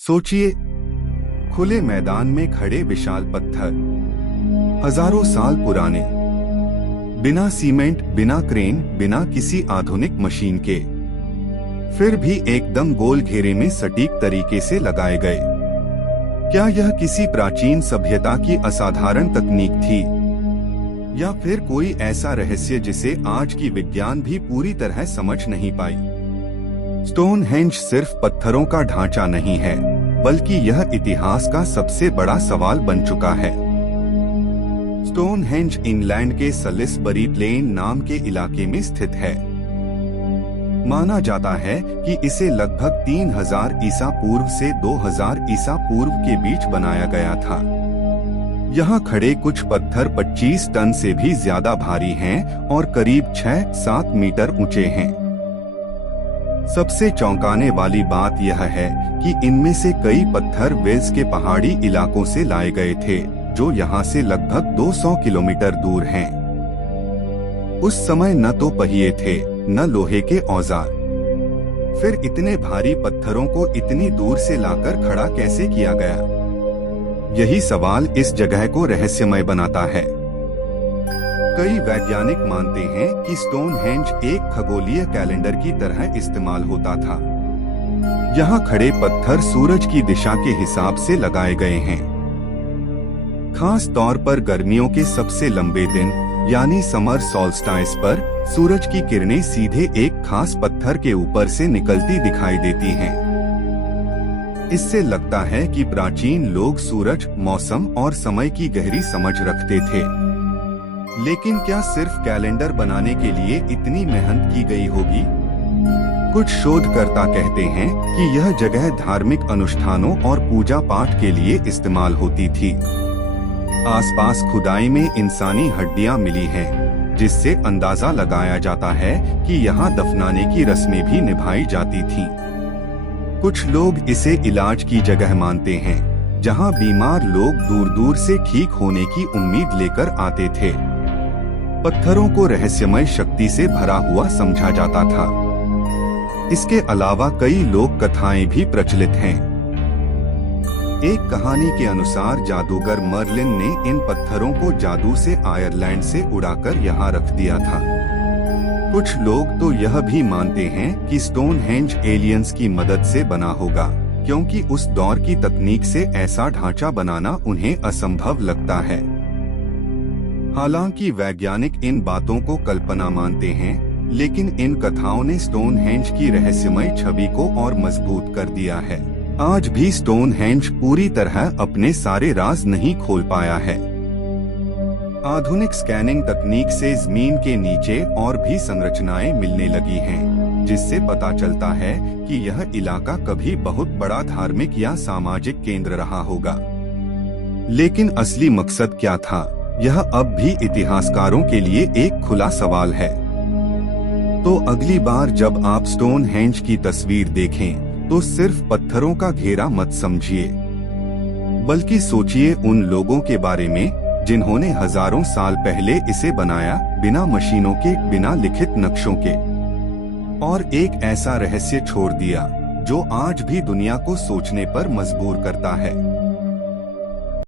सोचिए, खुले मैदान में खड़े विशाल पत्थर, हजारों साल पुराने, बिना सीमेंट, बिना क्रेन, बिना किसी आधुनिक मशीन के, फिर भी एकदम गोल घेरे में सटीक तरीके से लगाए गए। क्या यह किसी प्राचीन सभ्यता की असाधारण तकनीक थी, या फिर कोई ऐसा रहस्य जिसे आज की विज्ञान भी पूरी तरह समझ नहीं पाई? स्टोनहेंज सिर्फ पत्थरों का ढांचा नहीं है, बल्कि यह इतिहास का सबसे बड़ा सवाल बन चुका है। स्टोनहेंज इंग्लैंड के सलिसबरी प्लेन नाम के इलाके में स्थित है। माना जाता है कि इसे लगभग 3000 ईसा पूर्व से 2000 ईसा पूर्व के बीच बनाया गया था। यहाँ खड़े कुछ पत्थर 25 टन से भी ज्यादा भारी हैं और करीब 6-7 मीटर ऊंचे हैं। सबसे चौंकाने वाली बात यह है कि इनमें से कई पत्थर वेल्स के पहाड़ी इलाकों से लाए गए थे, जो यहाँ से लगभग 200 किलोमीटर दूर हैं। उस समय न तो पहिए थे, न लोहे के औजार। फिर इतने भारी पत्थरों को इतनी दूर से लाकर खड़ा कैसे किया गया? यही सवाल इस जगह को रहस्यमय बनाता है। कई वैज्ञानिक मानते हैं कि स्टोनहेंज एक खगोलीय कैलेंडर की तरह इस्तेमाल होता था। यहाँ खड़े पत्थर सूरज की दिशा के हिसाब से लगाए गए हैं। खास तौर पर गर्मियों के सबसे लंबे दिन यानी समर सॉल्स्टाइस पर सूरज की किरणें सीधे एक खास पत्थर के ऊपर से निकलती दिखाई देती हैं। इससे लगता है कि प्राचीन लोग सूरज, मौसम और समय की गहरी समझ रखते थे। लेकिन क्या सिर्फ कैलेंडर बनाने के लिए इतनी मेहनत की गई होगी? कुछ शोधकर्ता कहते हैं कि यह जगह धार्मिक अनुष्ठानों और पूजा पाठ के लिए इस्तेमाल होती थी। आसपास खुदाई में इंसानी हड्डियां मिली हैं, जिससे अंदाजा लगाया जाता है कि यहाँ दफनाने की रस्में भी निभाई जाती थीं। कुछ लोग इसे इलाज की जगह मानते हैं, जहाँ बीमार लोग दूर दूर से ठीक होने की उम्मीद लेकर आते थे। पत्थरों को रहस्यमय शक्ति से भरा हुआ समझा जाता था। इसके अलावा कई लोक कथाएं भी प्रचलित हैं। एक कहानी के अनुसार जादूगर मर्लिन ने इन पत्थरों को जादू से आयरलैंड से उड़ाकर यहाँ रख दिया था। कुछ लोग तो यह भी मानते हैं कि स्टोनहेंज एलियंस की मदद से बना होगा, क्योंकि उस दौर की तकनीक से ऐसा ढांचा बनाना उन्हें असंभव लगता है। हालांकि वैज्ञानिक इन बातों को कल्पना मानते हैं, लेकिन इन कथाओं ने स्टोनहेंज की रहस्यमय छवि को और मजबूत कर दिया है। आज भी स्टोनहेंज पूरी तरह अपने सारे राज नहीं खोल पाया है। आधुनिक स्कैनिंग तकनीक से जमीन के नीचे और भी संरचनाएं मिलने लगी हैं, जिससे पता चलता है कि यह इलाका कभी बहुत बड़ा धार्मिक या सामाजिक केंद्र रहा होगा। लेकिन असली मकसद क्या था, यह अब भी इतिहासकारों के लिए एक खुला सवाल है। तो अगली बार जब आप स्टोनहेंज की तस्वीर देखें, तो सिर्फ पत्थरों का घेरा मत समझिए, बल्कि सोचिए उन लोगों के बारे में जिन्होंने हजारों साल पहले इसे बनाया, बिना मशीनों के, बिना लिखित नक्शों के, और एक ऐसा रहस्य छोड़ दिया जो आज भी दुनिया को सोचने पर मजबूर करता है।